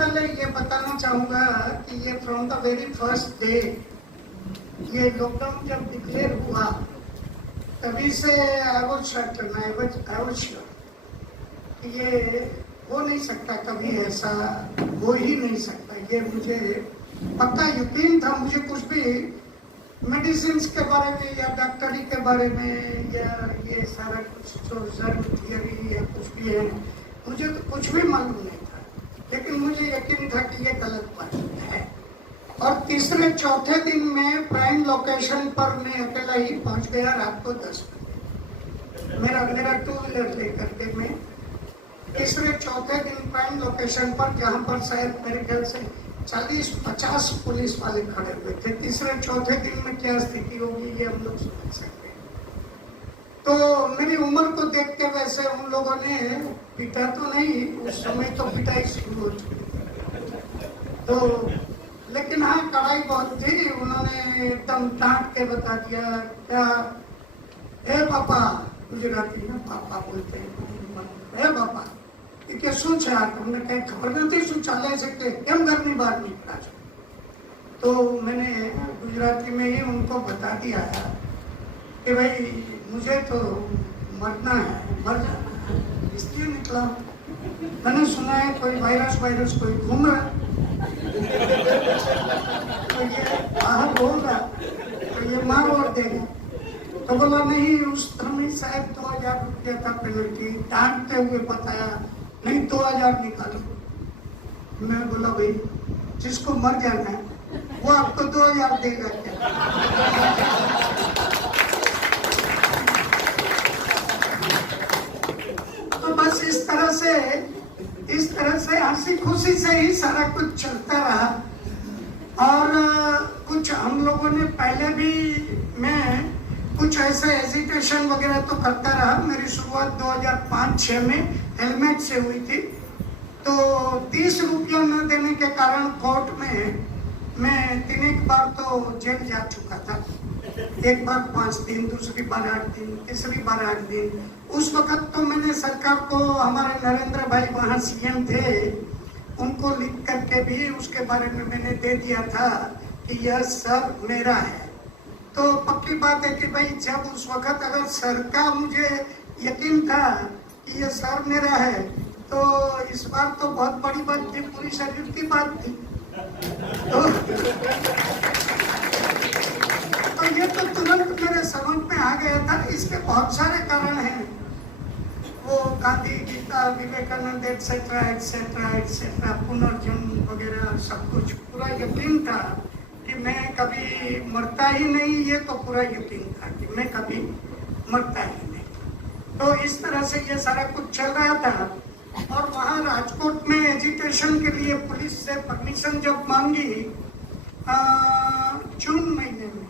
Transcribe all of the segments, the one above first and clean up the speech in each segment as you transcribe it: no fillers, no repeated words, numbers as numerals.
पहले ये बताना चाहूँगा कि ये from the very first day ये लॉकडाउन जब डिक्लेयर हुआ तभी से I was certain, I was sure कि ये हो नहीं सकता, कभी ऐसा हो ही नहीं सकता। ये मुझे पक्का यकीन था। मुझे कुछ भी मेडिसिन के बारे में या डॉक्टरी के बारे में या ये सारा कुछ जो जर्म थियरी या कुछ भी है, मुझे तो कुछ भी मालूम नहीं था, लेकिन मुझे यकीन था कि ये गलत बात है। और तीसरे चौथे दिन में प्राइम लोकेशन पर मैं अकेला ही पहुंच गया रात को 10 बजे। मेरा टू व्हीलर लेकर के मैं तीसरे चौथे दिन प्राइम लोकेशन पर, जहां पर शायद मेरे ख्याल से 40-50 पुलिस वाले खड़े हुए थे। तीसरे चौथे दिन में क्या स्थिति होगी ये हम लोग समझ सकते हैं। तो मेरी उम्र को देख के वैसे उन लोगों ने पीटा तो नहीं, उस समय तो पिटाई शुरू हो चुकी थी, तो लेकिन हाँ कड़ाई बहुत थी। उन्होंने एकदम डांट के बता दिया, क्या ए पापा, गुजराती में पापा बोलते हैं, ए पापा क्या શું છે આ તમને કઈ ખબર નથી શું ચાલે છે કે કેમ ઘરની બહાર નીકળ્યા છો? तो मैंने गुजराती में ही उनको बता दिया कि भाई मुझे तो मरना है, मर जाना है, इसलिए निकला। मैंने सुना है कोई वायरस कोई घूम रहा, तो ये बाहर बोल रहा तो ये मार और देगा। तो बोला नहीं, उस समय शायद 2000 रुपये का पेनल्टी, डांटते हुए बताया नहीं 2000 निकालो। मैं बोला भाई जिसको मर जाना है वो आपको 2000 देगा क्या? तो बस इस तरह से हंसी खुशी से ही सारा कुछ चलता रहा। और कुछ हम लोगों ने पहले भी, मैं कुछ ऐसे एजिटेशन वगैरह तो करता रहा। मेरी शुरुआत 2005-06 में हेलमेट से हुई थी। तो 30 रुपया न देने के कारण कोर्ट में मैं 3 बार तो जेल जा चुका था। एक बार 5 दिन, दूसरी बार 8 दिन, तीसरी बार 8 दिन। उस वक्त तो मैंने सरकार को, हमारे नरेंद्र भाई वहाँ सीएम थे, उनको लिख करके भी उसके बारे में मैंने दे दिया था कि यह सब मेरा है। तो पक्की बात है कि भाई जब उस वक्त अगर सर का मुझे यकीन था कि ये सर मेरा है, तो इस बार तो बहुत बड़ी बात थी, पूरी शरीर की बात थी। तो ये तो तुरंत मेरे समझ में आ गया था। इसके बहुत सारे कारण हैं, वो Gandhi, Gita, Vivekananda et cetera et cetera et cetera, पुनर्जन्म वगैरह सब कुछ पूरा यकीन था कि मैं कभी मरता ही नहीं। ये तो पूरा यकीन था कि मैं कभी मरता ही नहीं। तो इस तरह से ये सारा कुछ चल रहा था। और वहाँ राजकोट में एजुकेशन के लिए पुलिस से परमिशन जब मांगी जून महीने में,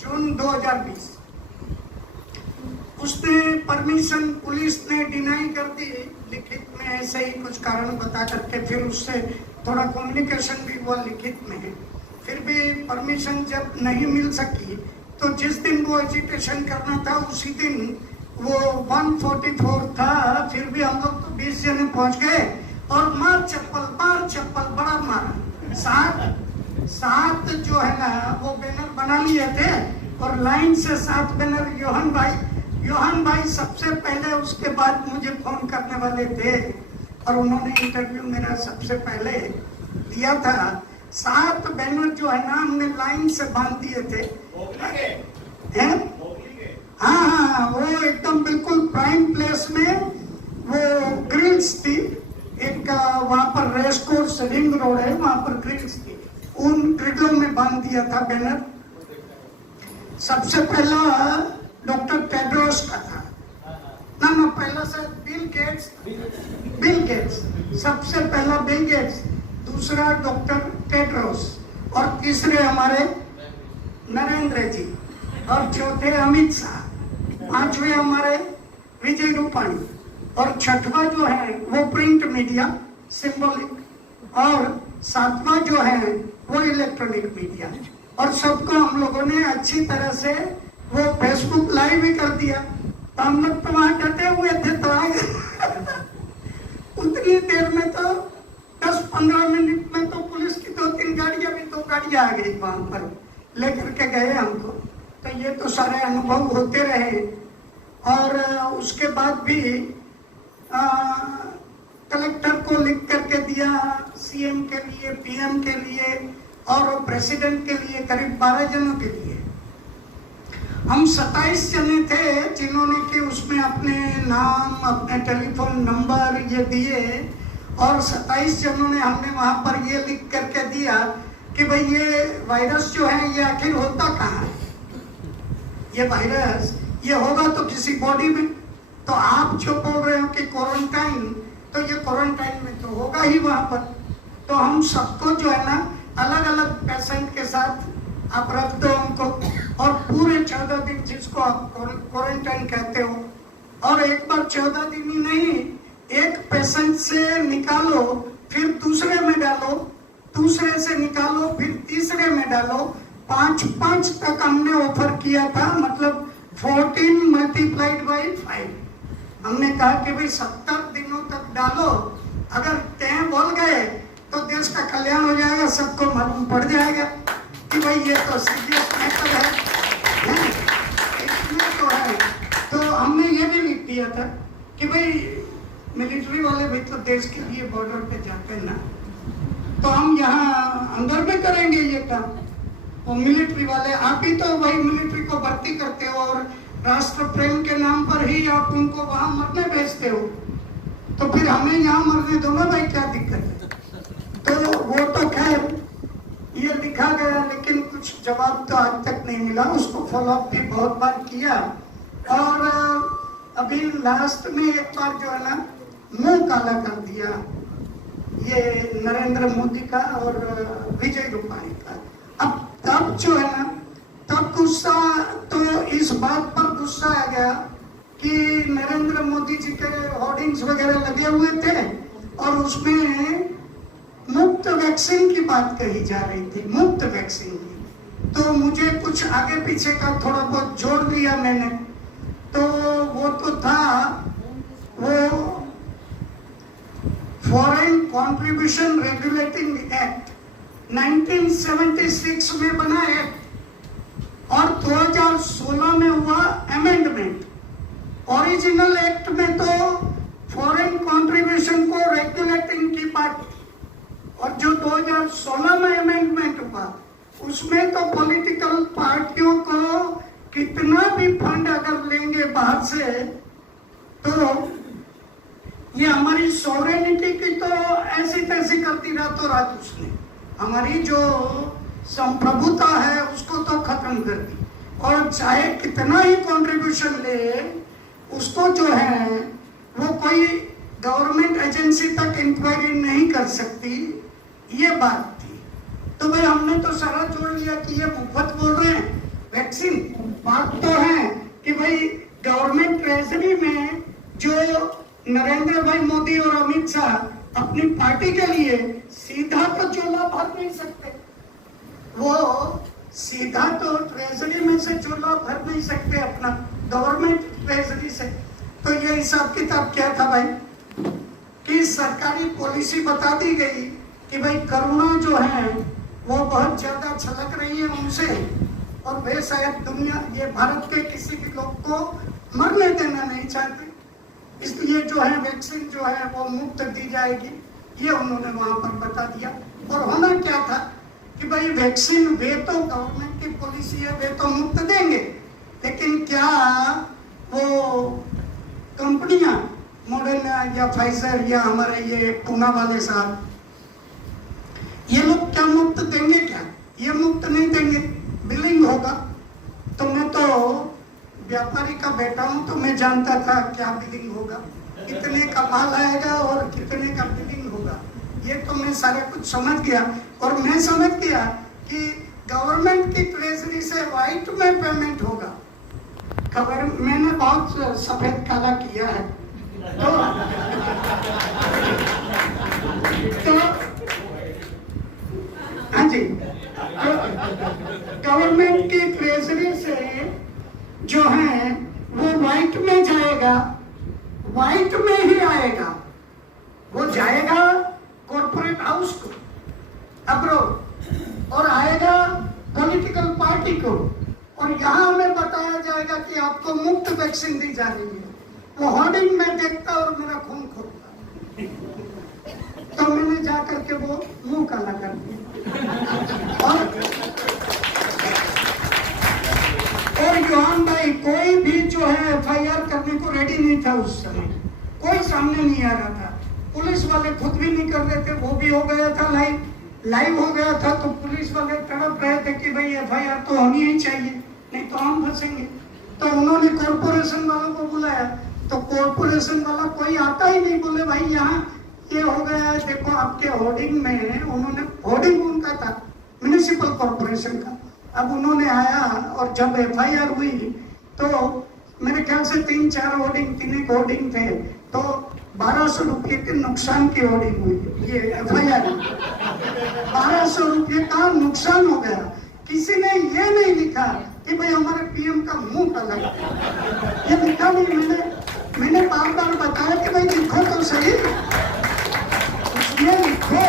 जून 2020, उसने परमिशन पुलिस ने डिनाई कर दी लिखित में, ऐसे ही कुछ कारण बता करके। फिर उससे थोड़ा कम्युनिकेशन भी हुआ लिखित में। फिर भी परमिशन जब नहीं मिल सकी तो जिस दिन वो एजुकेशन करना था उसी दिन वो 144 था। फिर भी हम लोग तो 20 जने पहुंच गए और मार चप्पल बड़ा मारा। 7 जो है ना वो बैनर बना लिए थे और लाइन से 7 बैनर योहान भाई सबसे पहले, उसके बाद मुझे फोन करने वाले थे और उन्होंने इंटरव्यू मेरा सबसे पहले दिया था। 7 बैनर जो है ना हमने लाइन से बांध दिए थे। हाँ, वो एकदम बिल्कुल प्राइम प्लेस में वो ग्रिल्स थी। एक वहाँ पर रेस कोर्स रिंग रोड है, वहाँ पर ग्रिल्स थी, उन ग्रिलों में बांध दिया था बैनर। सबसे पहला डॉक्टर टेड्रोस का था ना, पहला से बिल गेट्स, सबसे पहला बिल गेट्स, दूसरा डॉक्टर टेड्रोस और तीसरे हमारे नरेंद्र जी और चौथे अमित शाह, 5वें हमारे विजय रूपाणी और 6वां जो है वो प्रिंट मीडिया सिंबॉलिक और 7वां जो है वो इलेक्ट्रॉनिक मीडिया। और सबको हम लोगों ने अच्छी तरह से वो फेसबुक लाइव भी कर दिया। तो हम लोग तो वहां डटे हुए थे, तो आ गए उतनी देर में तो 10-15 मिनट गाड़ी आ गई वहां पर, लेकर के गए हमको। तो ये तो सारे अनुभव होते रहे। और उसके बाद भी कलेक्टर को लिख करके दिया, सीएम के लिए, पीएम के लिए और प्रेसिडेंट के लिए, करीब 12 जनों के लिए। हम 27 जने थे जिन्होंने कि उसमें अपने नाम, अपने टेलीफोन नंबर ये दिए, और 27 जनों ने हमने वहां पर ये लिख करके दिया कि भाई ये वायरस जो है ये आखिर होता कहाँ है। ये वायरस ये होगा तो किसी बॉडी में, तो आप जो बोल रहे हो कि क्वारंटाइन, तो ये क्वारंटाइन में तो होगा ही वहां पर। तो हम सबको जो है ना अलग अलग पेशेंट के साथ आप रख दो उनको, और पूरे 14 दिन जिसको आप क्वारंटाइन कहते हो, और एक बार 14 दिन ही नहीं, एक पेशेंट से निकालो फिर दूसरे में डालो, दूसरे से निकालो फिर तीसरे में डालो, 5 तक हमने ऑफर किया था। मतलब 14 मल्टीप्लाइड बाई 5। हमने कहा कि भाई 70 दिनों तक डालो, अगर तय बोल गए तो देश का कल्याण हो जाएगा, सबको मालूम पड़ जाएगा कि भाई ये तो सीरियस मैटर है, इसमें तो है। तो हमने ये भी लिख दिया था कि भाई मिलिट्री वाले भी तो देश के लिए बॉर्डर पे जाते हैं ना, तो हम यहाँ अंदर में करेंगे ये काम। वो मिलिट्री वाले, आप ही तो वही मिलिट्री को भर्ती करते हो और राष्ट्र प्रेम के नाम पर ही आप उनको वहां मरने भेजते हो, तो फिर हमें यहाँ मरने दो ना भाई, क्या दिक्कत है। तो वो तो खैर ये लिखा गया, लेकिन कुछ जवाब तो आज तक नहीं मिला। उसको फॉलोअप भी बहुत बार किया, और अभी लास्ट में एक बार जो है ना मुंह काला कर दिया ये नरेंद्र मोदी का और विजय रूपाणी का। अब तब जो है ना, तब गुस्सा, तो इस बात पर गुस्सा आ गया कि नरेंद्र मोदी जी के होर्डिंग्स वगैरह लगे हुए थे और उसमें मुफ्त वैक्सीन की बात कही जा रही थी, मुफ्त वैक्सीन की। तो मुझे कुछ आगे पीछे का थोड़ा बहुत जोड़ दिया मैंने। तो वो तो था वो फॉरेन कंट्रीब्यूशन रेगुलेटिंग एक्ट 1976 में बना एक्ट, और 2016 में हुआ अमेंडमेंट। ओरिजिनल एक्ट में तो फॉरेन कंट्रीब्यूशन को रेगुलेटिंग की बात, और जो 2016 में अमेंडमेंट हुआ उसमें तो पॉलिटिकल पार्टियों को कितना भी फंड अगर लेंगे बाहर से, तो ये हमारी सॉवरेनिटी की तो ऐसी तैसी करती रातों रात उसने, हमारी जो संप्रभुता है उसको तो खत्म कर दी। और चाहे कितना ही कंट्रीब्यूशन ले, उसको जो है वो कोई गवर्नमेंट एजेंसी तक इंक्वायरी नहीं कर सकती, ये बात थी। तो भाई हमने तो सारा जोड़ लिया कि ये मुफ्त बोल रहे हैं वैक्सीन। बात तो है कि भाई गवर्नमेंट ट्रेजरी में जो नरेंद्र भाई मोदी और अमित शाह अपनी पार्टी के लिए सीधा तो झोला भर नहीं सकते, वो सीधा तो ट्रेजरी में से झोला भर नहीं सकते अपना, गवर्नमेंट ट्रेजरी से। तो ये हिसाब किताब क्या था भाई कि सरकारी पॉलिसी बता दी गई कि भाई करुणा जो है वो बहुत ज्यादा छलक रही है उनसे, और वे शायद दुनिया, ये भारत के किसी भी लोग को मरने देना नहीं चाहते, इसलिए जो है वैक्सीन जो है वो मुफ्त दी जाएगी, ये उन्होंने वहां पर बता दिया। और होना क्या था कि भाई वैक्सीन वे तो गवर्नमेंट की पॉलिसी है, वे तो मुफ्त देंगे, लेकिन क्या वो कंपनियां मॉडर्ना या फाइजर या हमारे ये पूना वाले साहब, ये लोग क्या मुफ्त देंगे? क्या ये मुफ्त नहीं देंगे, बिलिंग होगा। तो मैं तो व्यापारी का बेटा हूं, तो मैं जानता था क्या बिलिंग होगा, कितने का माल आएगा और कितने का बिलिंग होगा, ये तो मैं सारा कुछ समझ गया। और मैं समझ गया कि गवर्नमेंट की ट्रेजरी से व्हाइट में पेमेंट होगा। खबर मैंने बहुत सफेद काला किया है, तो हाँ जी, गवर्नमेंट की ट्रेजरी से जो है वो व्हाइट में जाएगा, व्हाइट में ही आएगा, वो जाएगा कॉर्पोरेट हाउस को अब्रोड, और आएगा और यहाँ हमें बताया जाएगा कि आपको मुफ्त वैक्सीन दी जा रही है। वो होर्डिंग में देखता और मेरा खून खोलता, तो मैंने जा करके वो मुंह काला कर दिया। और योहान भाई कोई भी जो है एफआईआर करने को रेडी नहीं था उस समय, कोई सामने नहीं आ रहा था, पुलिस वाले खुद भी नहीं कर रहे थे, वो भी हो गया था लाइव हो गया था, तो पुलिस वाले तड़प रहे थे कि भाई एफआईआर तो होनी ही चाहिए, नहीं तो हम फंसेंगे। तो उन्होंने कॉर्पोरेशन वालों को बुलाया, तो कॉर्पोरेशन वाला कोई आता ही नहीं, बोले भाई यहाँ ये हो गया है, देखो आपके होर्डिंग में, उन्होंने होर्डिंग उनका था म्युनिसिपल कॉर्पोरेशन का। अब उन्होंने आया और जब एफआईआर हुई तो मेरे ख्याल से 3-4 होर्डिंग थे, तो 1200 रुपये के नुकसान की होर्डिंग हुई। ये एफआईआर 1200 रुपये का नुकसान हो गया। किसी ने ये नहीं लिखा कि भाई हमारे पीएम का मुंह काला, ये लिखा नहीं। मैंने बार बार बताया कि भाई लिखो तो सही, उसमें लिखो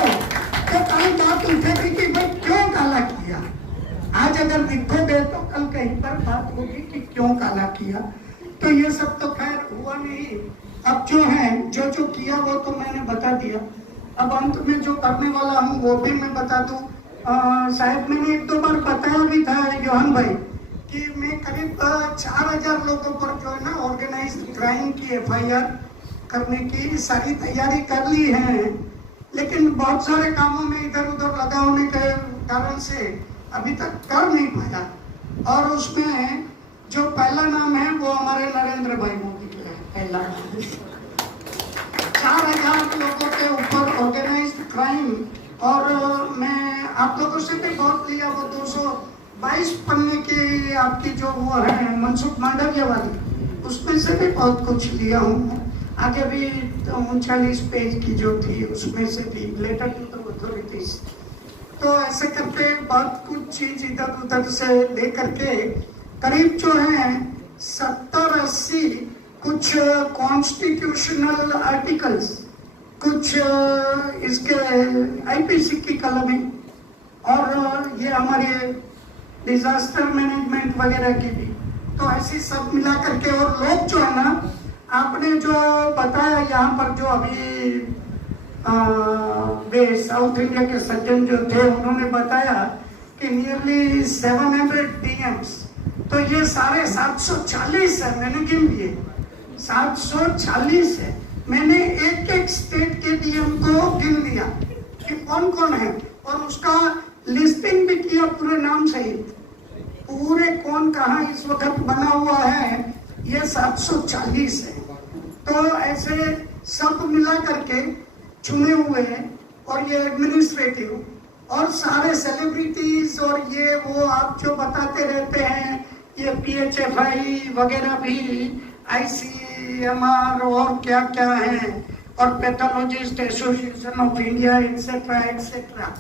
तो कल बात उठेगी कि भाई क्यों काला किया। आज अगर लिखोगे तो कल कहीं पर बात होगी कि क्यों काला किया। तो ये सब तो खैर हुआ नहीं। अब जो है जो किया वो तो मैंने बता दिया। अब अंत में जो करने वाला हूँ वो भी मैं बता दूं। शायद मैंने 1-2 बार बताया भी था योहान भाई कि मैं करीब 4000 लोगों पर जो है ना ऑर्गेनाइज्ड क्राइम की एफआईआर करने की सारी तैयारी कर ली है, लेकिन बहुत सारे कामों में इधर उधर लगा होने के कारण से अभी तक कर नहीं पाया। और उसमें जो पहला नाम है वो हमारे नरेंद्र भाई मोदी का है, पहला नाम 4000 लोगों के ऊपर ऑर्गेनाइज्ड क्राइम। और मैं आप लोगों से भी बहुत लिया, वो 222 पन्ने की आपकी जो वो है मनसुख मांडविया वाली, उसमें से भी बहुत कुछ लिया हूँ। आगे भी 39 पेज की जो थी उसमें से भी लेटर टू द अथॉरिटीज। तो ऐसे करके बहुत कुछ चीज इधर उधर से ले करके करीब जो है 70-80 कुछ कॉन्स्टिट्यूशनल आर्टिकल्स, कुछ इसके आईपीसी की कलमें, और ये हमारे डिजास्टर मैनेजमेंट वगैरह की भी, तो ऐसी सब मिला करके। और लोग जो है ना, आपने जो बताया यहाँ पर जो अभी वे साउथ इंडिया के सज्जन जो थे उन्होंने बताया कि नियरली 700 डीएम्स, तो ये सारे 740 है, मैंने गिन लिए 740 है। मैंने एक स्टेट के डीएम को गिन लिया कि कौन कौन है, और उसका लिस्टिंग भी किया पूरे नाम सहित, पूरे कौन कहाँ इस वक्त बना हुआ है, ये 740 है। तो ऐसे सब मिला करके चुने हुए हैं, और ये एडमिनिस्ट्रेटिव और सारे सेलिब्रिटीज और ये वो आप जो बताते रहते हैं, ये PHFI वगैरह भी, ICMR और क्या क्या है, और pathologist association of India etcetera etcetera,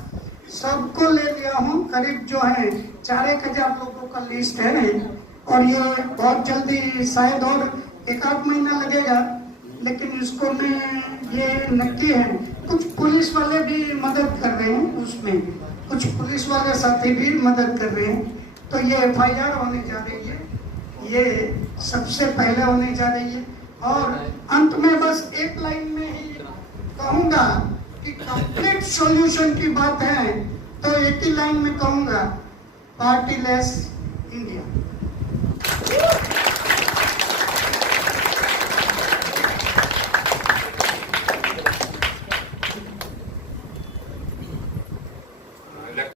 सबको ले लिया हूँ। करीब जो है 4-1000 लोगों का लिस्ट है, और ये बहुत जल्दी, शायद और 1-8 महीना लगेगा, लेकिन इसको मैं ये नक्की है। कुछ पुलिस वाले भी मदद कर रहे हैं, उसमें कुछ पुलिस वाले साथी भी मदद कर रहे हैं। तो ये एफआईआर होने जा रही है, ये सबसे पहले होने जा रही है। और अंत में बस एक लाइन में ही कहूँगा कि कंप्लीट सॉल्यूशन की बात है, तो एक ही लाइन में कहूँगा, पार्टी लेस इंडिया।